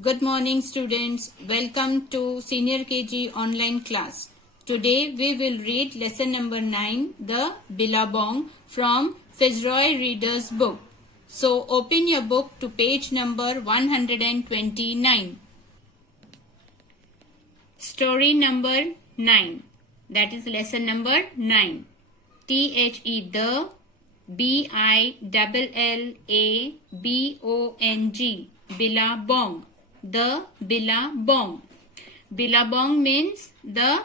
Good morning students. Welcome to Senior KG online class. Today we will read lesson number 9, the Billabong from Fitzroy Reader's book. So open your book to page number 129. Story number 9. That is lesson number 9. The Billabong. Billabong. The Billabong. Billabong means the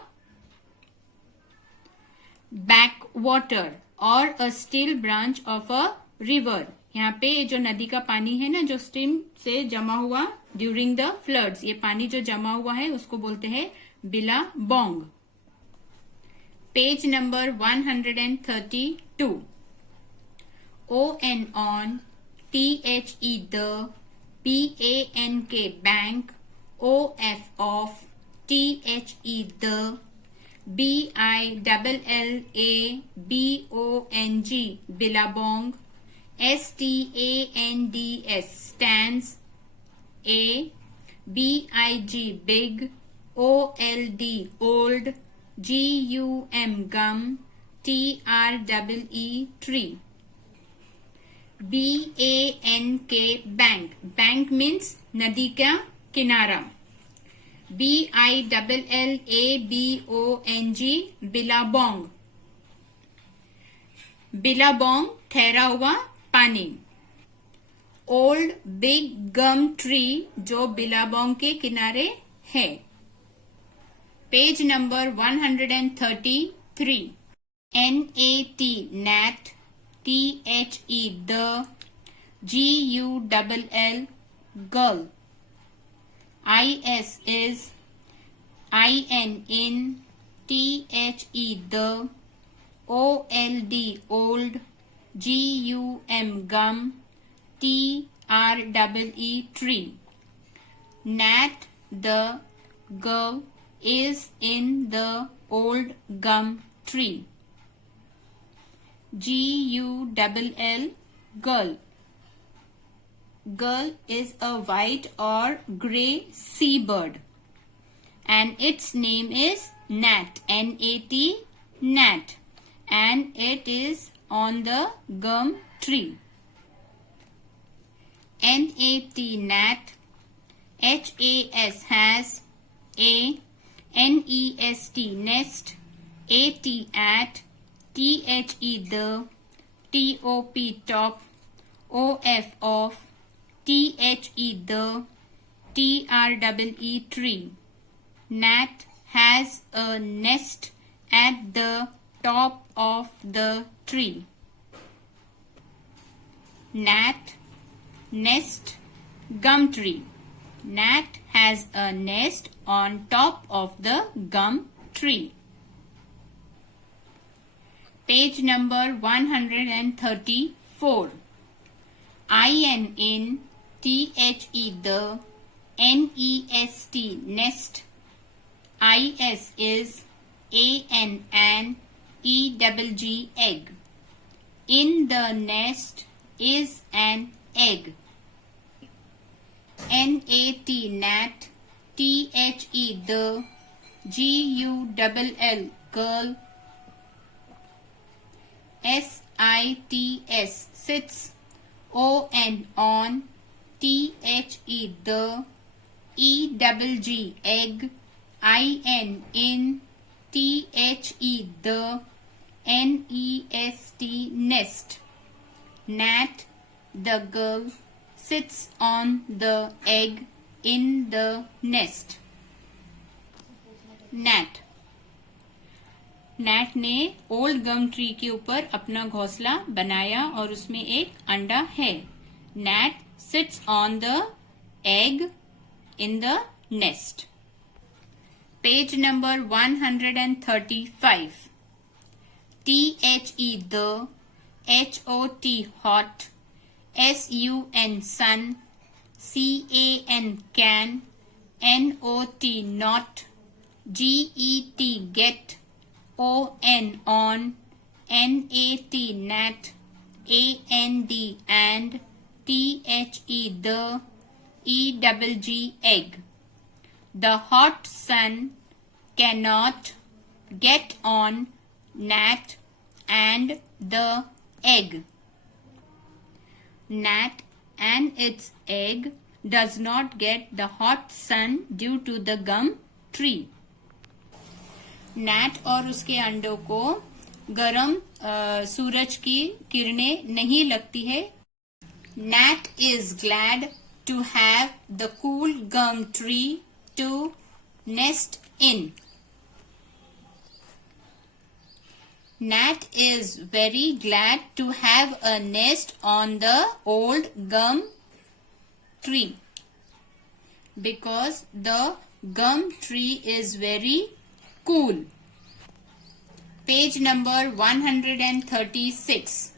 backwater or a still branch of a river. यहाँ पे जो नदी का पानी है ना, जो stream से जमा हुआ ड्यूरिंग द फ्लड्स, ये पानी जो जमा हुआ है उसको बोलते हैं Billabong. Page number 132. ON on, THE the, BANK bank, OF off, THE the, BILLABONG Billabong, STANDS stands, A, BIG big, OLD old, GUM gum, TREE tree. BANK bank. Bank means नदी का किनारा. BILLABONG Billabong. Billabong ठहरा हुआ पानी. Old big गम tree जो Billabong के किनारे है. Page number 133. NAT nat, THE the, GULL girl, IS is, IN in, THE the, OLD old, GUM gum, TREE tree. Nat the girl is in the old gum tree. GULL girl. Gull is a white or grey seabird and its name is gnat, NAT, gnat, and it is on the gum tree. NAT nat, HAS has, A, NEST nest, AT at, THE the, TOP top, OF off, THE the, TREE tree. Gnat has a nest at the top of the tree. Gnat, nest, gum tree. Gnat has a nest on top of the gum tree. Page number 134. IN in, THE the, NEST nest, IS is, AN an, EGG egg. In the nest is an egg. NAT nat, THE the, GULL girl, SITS sits, ON on, THE the, EGG egg, IN in, THE the, NEST nest. Nat the girl sits on the egg in the nest. Gnat. Nat ने old gum tree के ऊपर अपना घोंसला बनाया और उसमें एक अंडा है. Nat sits on the egg in the nest. Page number 135. THE the, HOT hot, SUN sun, CAN can, NOT not, GET get, ON on, NAT nat, AND and, THE the, E-double-G, egg. The hot sun cannot get on gnat and the egg. Gnat and its egg does not get the hot sun due to the gum tree. gnat और उसके अंडों को गरम सूरज की किरणें नहीं लगती है. Gnat is glad to have the cool gum tree to nest in. Gnat is very glad to have a nest on the old gum tree because the gum tree is very cool. Page number 136.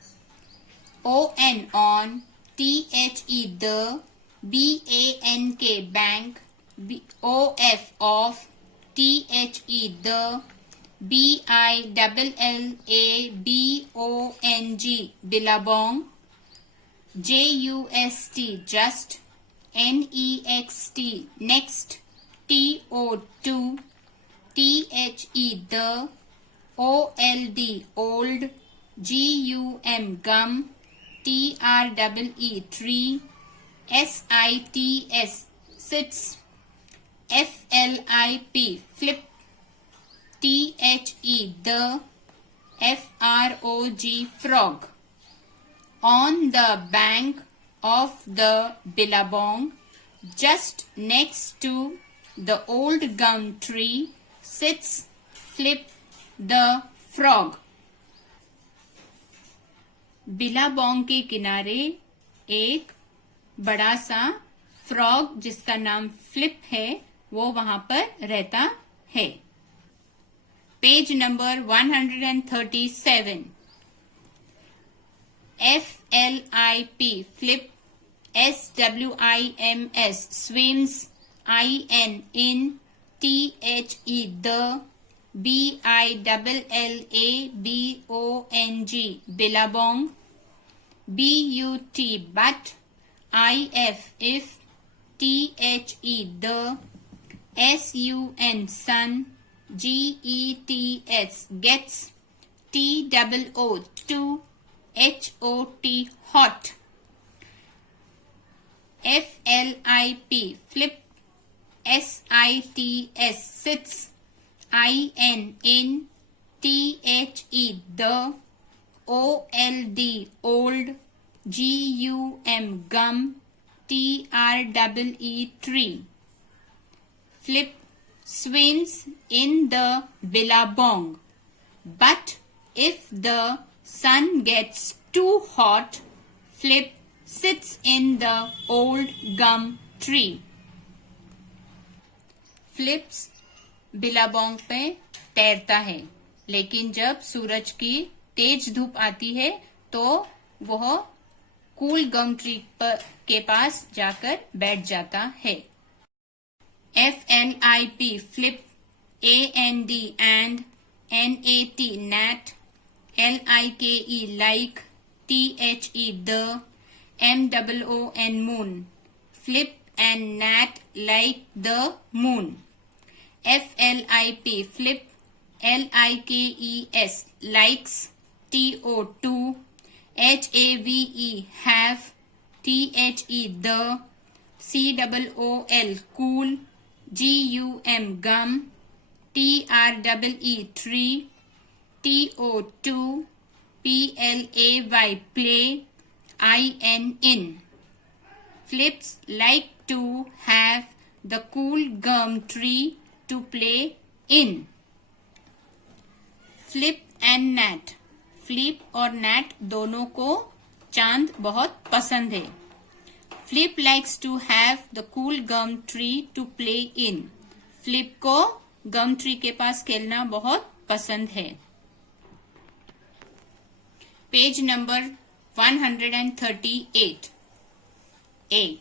O-N, on, T-H-E, the, B-A-N-K, bank, O-F, of, T-H-E, the, B-I-L-L-A-B-O-N-G, billabong, J-U-S-T, just, N-E-X-T, next, T-O-2, T-H-E, the, O-L-D, old, G-U-M, gum, T-R-E-E, tree, S-I-T-S, sits, F-L-I-P, flip, T-H-E, the, F-R-O-G, frog. On the bank of the billabong, just next to the old gum tree, sits Flip the frog. Billabong के किनारे एक बड़ा सा frog जिसका नाम flip है वो वहां पर रहता है. Page number 137. FLIP, flip, SWIMS, swims, IN, in, THE, the, BILLABONG, billabong, BUT, but, IF, if, THE, the, SUN, sun, GETS, gets, TOO, to, HOT, hot. FLIP, flip, SITS, sits, IN, in, THE, the, OLD, old, GUM, gum, TREE, tree. Flip, swims in the billabong, but if the sun gets too hot, Flip sits in the old gum tree. Flip's billabong पे तैरता है, लेकिन जब सूरज की तेज धूप आती है तो वह कूल गम ट्री के पास जाकर बैठ जाता है. FLIP, flip, AND, and, NAT, nat, LIKE, like, THE, the, MOON, moon. Flip and nat like the moon. FLIP, flip, LIKES, likes, TO2, HAVE, have, THE, the, COOL, cool, GUM, gum, TREE, tree, TO2, PLAY, play, IN, in. Flips like to have the cool gum tree to play in. Flip and Nat. Flip और Nat दोनों को चांद बहुत पसंद है. Flip likes to have the cool gum tree to play in. Flip को gum tree के पास खेलना बहुत पसंद है. Page number 138. A.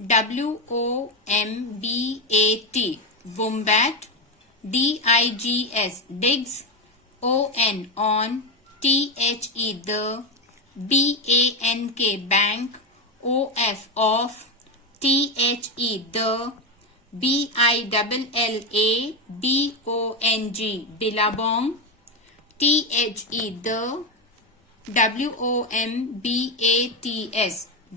WOMBAT, wombat. DIGS, digs. ON, on. THE, the. BANK, bank. OF, off. T-H-E, the, B-I-L-L-A-B-O-N-G, Billabong, T-H-E, the, W-O-M-B-A-T-S,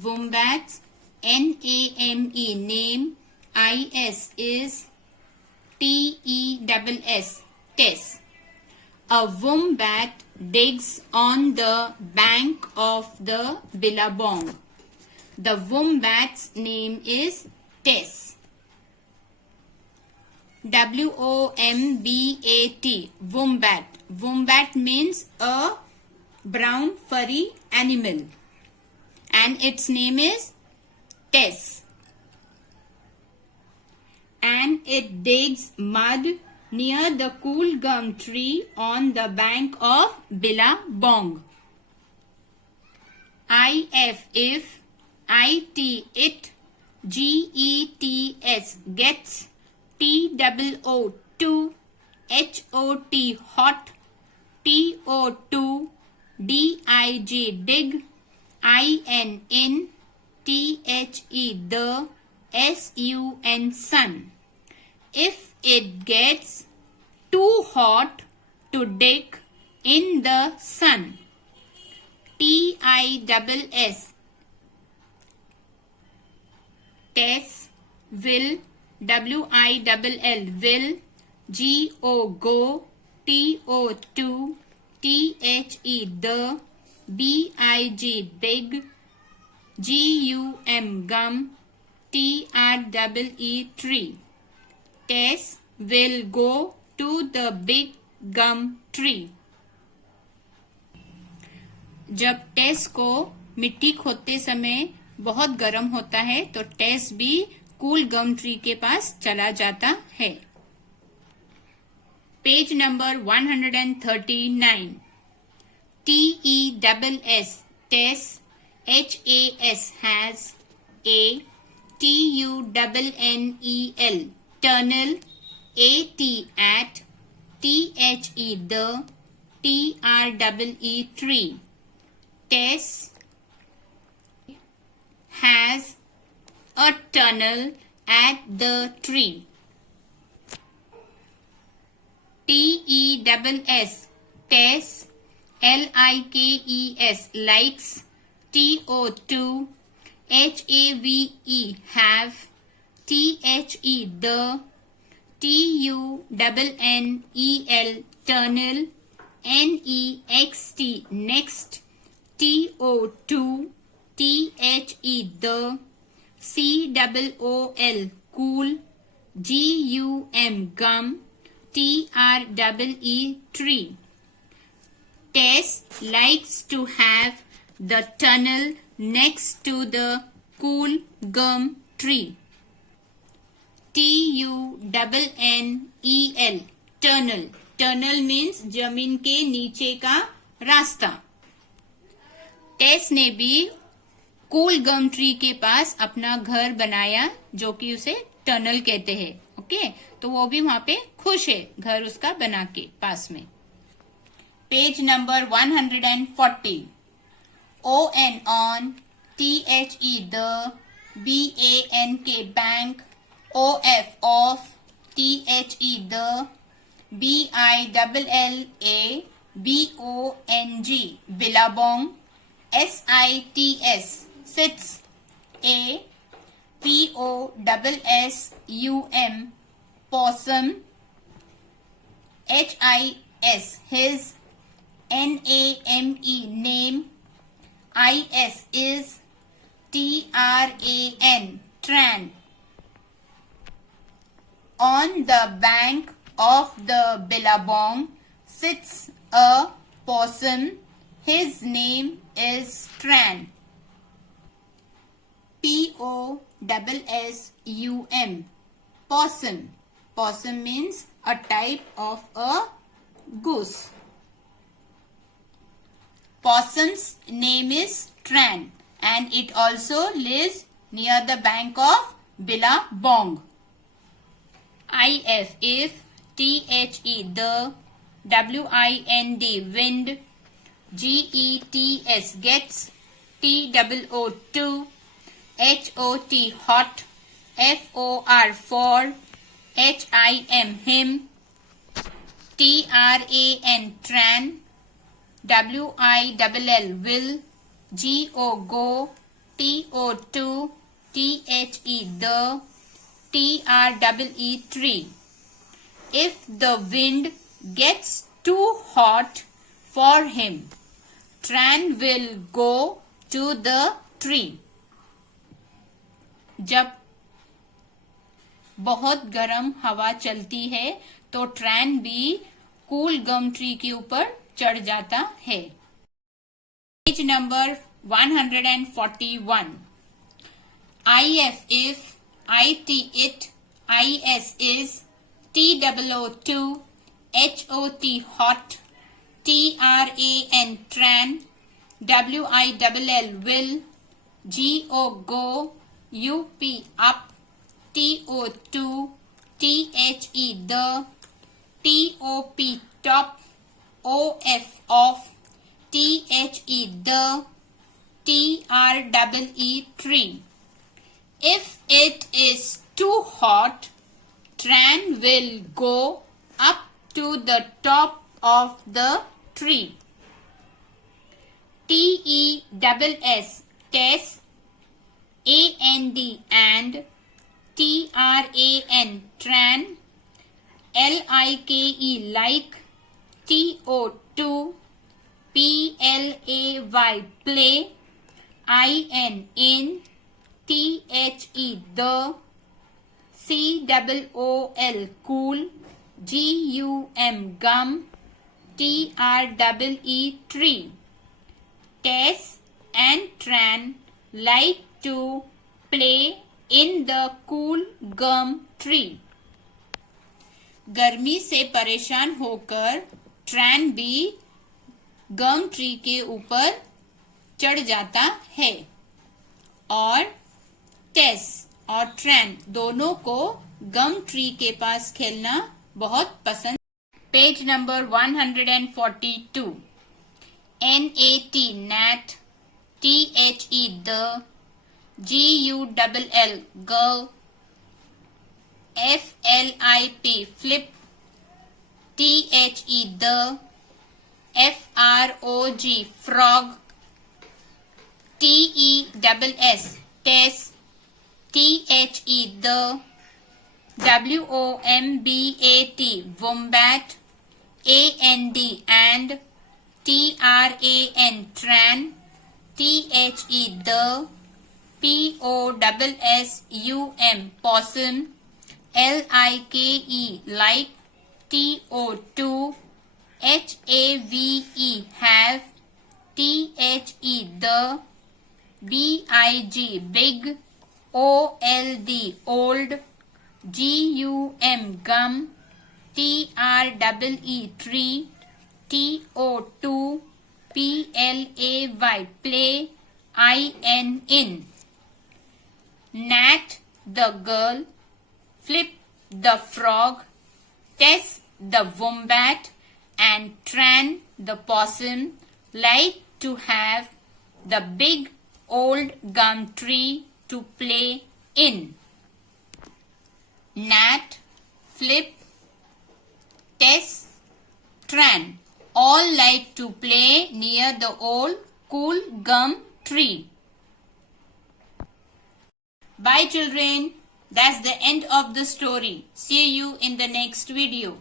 wombats, N-A-M-E, name, I-S is T-E-S-S, tess. A wombat digs on the bank of the Billabong. The wombat's name is Tess. W-O-M-B-A-T, wombat. Wombat means a brown furry animal and its name is Tess. And it digs mud near the cool gum tree on the bank of Billabong. I-F, if, I-T, it, G-E-T-S, gets, T-O-O, H-O-T, hot, T-O-2, D-I-G, dig, I-N, in, T-H-E, the, S-U-N, sun. If it gets too hot to dig in the sun, T-I-S-S, tess, will, W-I-L-L, will, G-O, go, T-O-2, T-H-E, the, B-I-G, big, G-U-M, gum, T-R-E-E, tree. Tess will go to the big gum tree. जब टेस को मिट्टी खोदते समय बहुत गर्म होता है तो टेस भी कूल गम ट्री के पास चला जाता है. Page number 139. T-E-S-S, tess, H-A-S, has, A, T-U-N-N-E-L, tunnel, A-T, at, T-H-E, the, T-R-E-E, tree. Tess has a tunnel at the tree. T-E-S-S, tess, L-I-K-E-S, likes, T-O-2, H-A-V-E, have, T-H-E, the, T-U-N-N-E-L, tunnel, N-E-X-T, next, T-O-2, T-H-E, the, C-O-O-L, cool, G-U-M, gum, T-R-E-E, tree. Tess likes to have the tunnel next to the cool gum tree. T-U-N-N-E-L, tunnel. Tunnel means जमीन के नीचे का रास्ता. टेस ने भी cool gum tree के पास अपना घर बनाया जो कि उसे टनल कहते हैं. ओके, तो वो भी वहां पे खुश है घर उसका बना के पास में. Page number 140. O-N, on, T-H-E, the, B-A-N-K, bank, O-F, off, T-H-E, the, B-I-L-L-A-B-O-N-G, Billabong, S-I-T-S, sits, A, P-O-S-S-U-M, possum, H-I-S, his, N-A-M-E, name, I-S is, T-R-A-N, tran. On the bank of the Billabong sits a possum. His name is Tran. P-O-S-S-U-M, possum. Possum means a type of a goose. Possum's name is Tran and it also lives near the bank of Billabong. I-F, if, T-H-E, the, W-I-N-D, wind, G-E-T-S, gets, T-O-O-2, HOT hot, FOR for, HIM him, TRAN tran, WILL will, GO go, TO2, THE the, TREE tree. If the wind gets too hot for him, Tran will go to the tree. जब बहुत गर्म हवा चलती है तो train भी cool gum tree के ऊपर चढ़ जाता है. Page number 141. IF if, IT it, IS is, TOO2, HOT hot, TRAN tran, WILL will, GO go, UP up, TO2, THE the, TOP top, OF off, THE the, TREE tree. If it is too hot, Tran will go up to the top of the tree. TESS test, AND and, TRAN tran, LIKE like, TO2, PLAY play, IN in, THE the, COOL cool, GUM gum, TREE tree. Tess and Tran like to play in the cool gum tree. गर्मी से परेशान होकर train भी गम tree के ऊपर चढ़ जाता है और टेस और ट्रैन दोनों को गम ट्री के पास खेलना बहुत पसंद. Page number 142. NAT nat, THE the, GULL girl, FLIP flip, THE the, FROG frog, TESS test, THE the, WOMBAT wombat, AND and, TRAN tran, THE the, POSSUM possum, LIKE like, TO2, HAVE have, THE the, BIG big, OLD old, GUM gum, TREE tree, TO2, PLAY play, IN in. Nat the girl, Flip the frog, Tess the wombat, and Tran the possum like to have the big old gum tree to play in. Nat, Flip, Tess, Tran all like to play near the old cool gum tree. Bye children. That's the end of the story. See you in the next video.